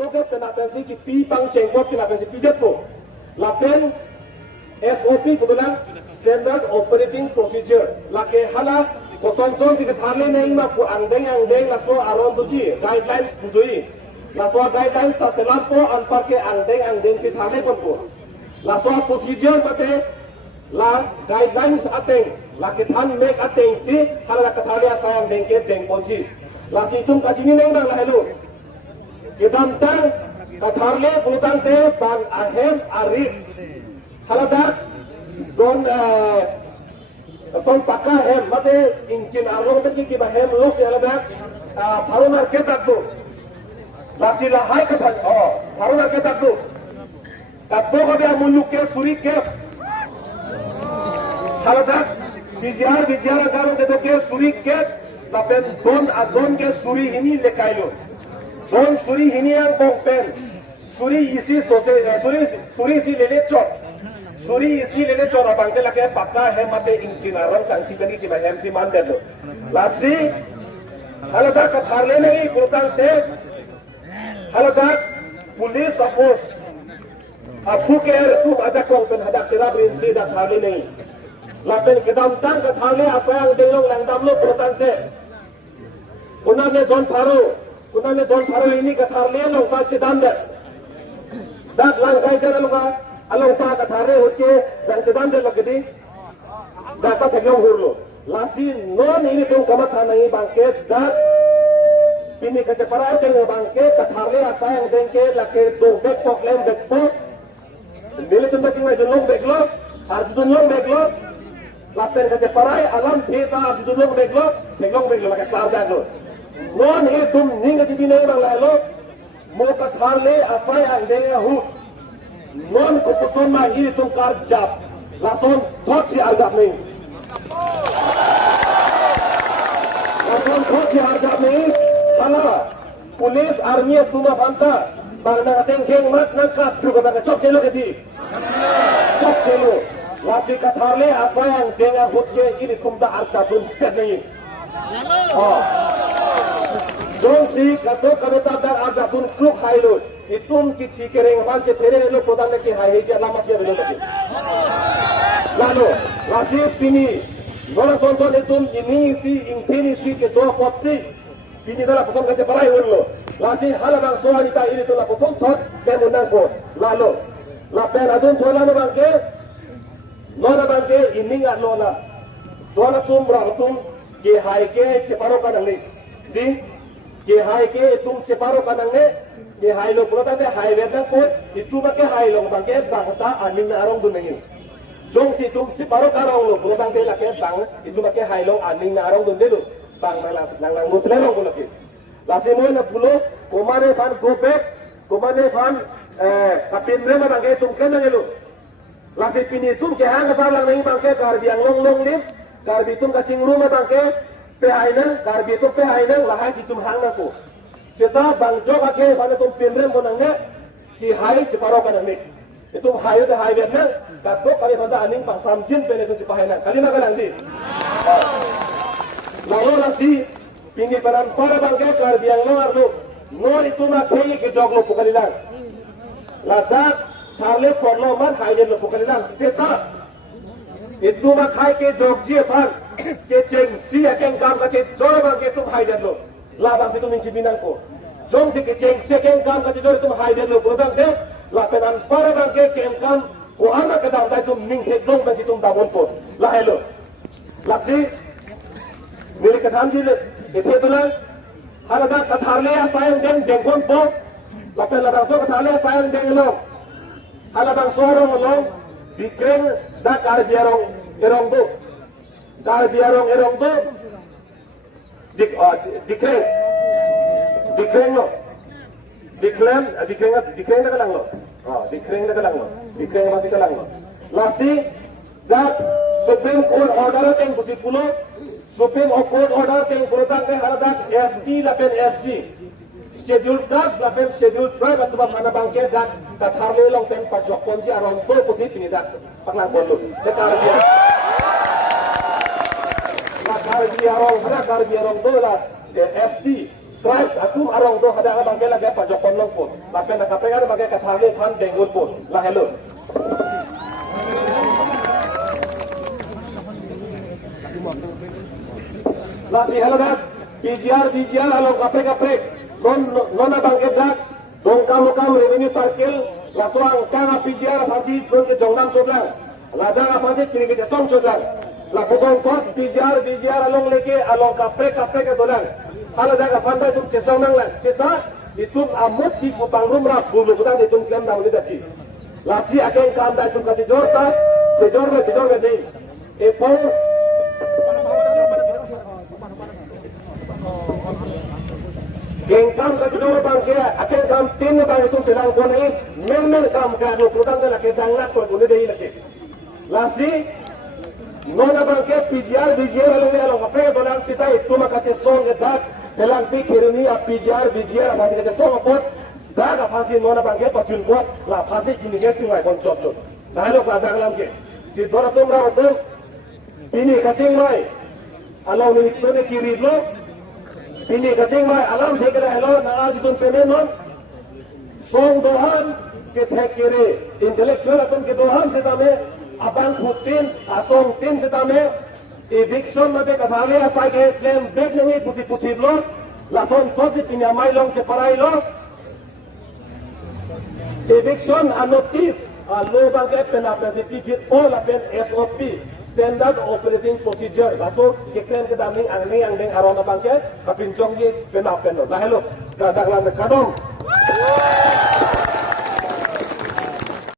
Logo penapensi ki pi pang cengkot penapensi pijet po. Lapen SOP kebetulan Standard Operating Procedure. Lake hala kosong si ketharle neng ma ku andeng laso aron tuji guidelines budui. Laso guidelines ta selam po anpar ke andeng si tharle pon po. Laso procedure mate la guidelines ateng lake than make ateng si hala ketharle asayang dengke deng ponji. Lasi tum kacini neng nang lahelu. Kedamtang katharle bulutang te bang ahem arif haladak don son paka hem mate incin arong beki ki bahem lok haladak faruna ke takdu lasi lahai kathal faruna ke takdu kabe amuluk ke suri ke haladak bijar agarong ke suri ke tapen don ke suri ini lekailo Don suri hini yang bongpen, suri isi si lele cot, abang te lake pakka hem mate incinaran sanksi bagi kita hem si mandel lo. Lasi, haladak katharle nahi bulutang te, haladak pulis apos, apu ke tu aja kong pen hadak cerah berinsi dak katharle nahi. Lapen kedamtang katharle apa yang dengung langdam lo bulutang te, unane don Kunane don paro ini katharle long ta chedam de dak lang kai jara longa along ta katharle hoke dan chedam de lagdi dak ta thagam hurlo lasi no ni tum kama tha nahi bangke dak pini kache para te bangke katharle asa yang dengke lake do bek pok lem bek pok mele tum ta chinga long beklo ar long beklo lapen kache para alam theta ar long beklo lake klar daklo non tum ninga si dinay bang lalo mo katharle asay ang denga hu non ko puson ma tum kar jab lason thot si arjab nahi lason thot si arjab nahi hala pulis army tuma banta bang na ateng kheng mat na kat thru ka bang chok chelo keti chok chelo lasi katharle asay ang denga hu ke tum da arjab tum pet nahi Dong si kato kabeta dar ada pun fluk hailot itum ki thikereng man che tere lo podan ke hai je lama sia belo lagi lano lasi pini bola sonton itum ini si infinity ke do potsi pini dala poson ke parai ullo lasi halabang soani ta ini to la poson thot ke munang ko lalo la pen adun thola no bangke nona bangke ini ga nona dola tum bratum ke hai ke cheparo ka nang di ke hai ke tum separo kanangne ke hai lo pura tante hai vedang ko itu ba ke hai lo bangke bangta anin arong dunai jong si tum separo karong lo pura tante la ke bang itu ba ke hai lo anin arong dun delu bang mala nang musle lo ko laki lasi mo na pulo komane fan go back komane fan kapin re ma bangke tum kan ngelo lasi pini tum ke hang sa lang nai bangke kar biang long lim kar bitum ka cingru ma bangke Pehainan, karbi itu pehainan lahai situm hang naku. Seta bang jok ake pada tum pinrem konangnya ki hai ciparo kanangnik. Itu hai itu hai biarna katok kali pada aning pang samjin pene itu cipahainan. Kali nak nanti. Lalu nasi pingi paran para bangke karbi yang luar lu. No itu nak kei ke jok lu pukalilang. Ladak tharle porlo man hai je lu pukalilang. Seta itu nak hai ke jok ji pan. Ke ceng si akeng kam ka che jor bang ke tum hai jadlo la bang situ ning binang ko jong si ke ceng si akeng kam ka che jor tum hai jadlo bodang de la penan para bang ke kem kam ko ana ka dam dai tum ning he dong ba situm da bon ko la hello la si mere ka tham ji le ethe tulang harada ka tharle asayang den jengon po la pe la bang so ka tharle asayang den lo hala bang so ro lo dikreng da kar biarong erong do Kar biarong erong tu dikreng lo dikreng dah kalang lo dikreng masih kalang lo lasi dat Supreme Court order teng busi pulo Supreme Court order teng purutang ke haradak ST lapen SC schedule 10 lapen schedule 12 atau mana bangke dat katharle long teng pajok ponji arong to busi pinidak paklang bondo dekar dia karbi arong tu lah FT Tribes atum arong do hada bangke lagi pajokon long pun. Lapen nak KPK ada bangke kathale than dengut pun. Lah hello. Lah si hello dak. BGR along KPK non bangke dak. Dong kam revenue circle laswang kanga PGR phaji don ke jongnam chodlang. Ladang phaji kini ke song chodlang. La posong kot BGR along leke along KPK ke dolang. Kalau dah pandai tu sesong nang lah, kita itu amut di kupang rumah bulu kita itu klaim dah boleh jadi. Lasi akan kam dah itu kasih jor tak, sejor ni. Epon gengkam kasih jor bangke, akan kam tin bang itu sedang pun ini, men kam kan lu putang dah laki dangat pun boleh dah laki. Lasi nona bangke PGR along apa yang dolang kita itu makasih song gedak. Telang pikir ini PGR apa yang kita sokot, dah apa sih nona bangke pacun buat, lah apa sih ini kita sungai koncop tu. Dah lo kelada kelam ke, si dora tu merau tu, ini kacing mai, alam ni tu ni kiri lo, ini kacing mai, alam dekada hello, nara jitun penenon, song dohan kita kiri, intellectual atau kita dohan setame, abang putin, asong tin setame. Eviction में देखा था ले ऐसा के क्लेम देख नहीं पुती लो लाथों सोची पिन्या माइलों से पराई लो eviction a notice a law bank pen application all apen SOP standard operating procedure lato ke claim ke daming ang deng arona bank ke kapincong ye pen apen lo lah hello kadang lang kadong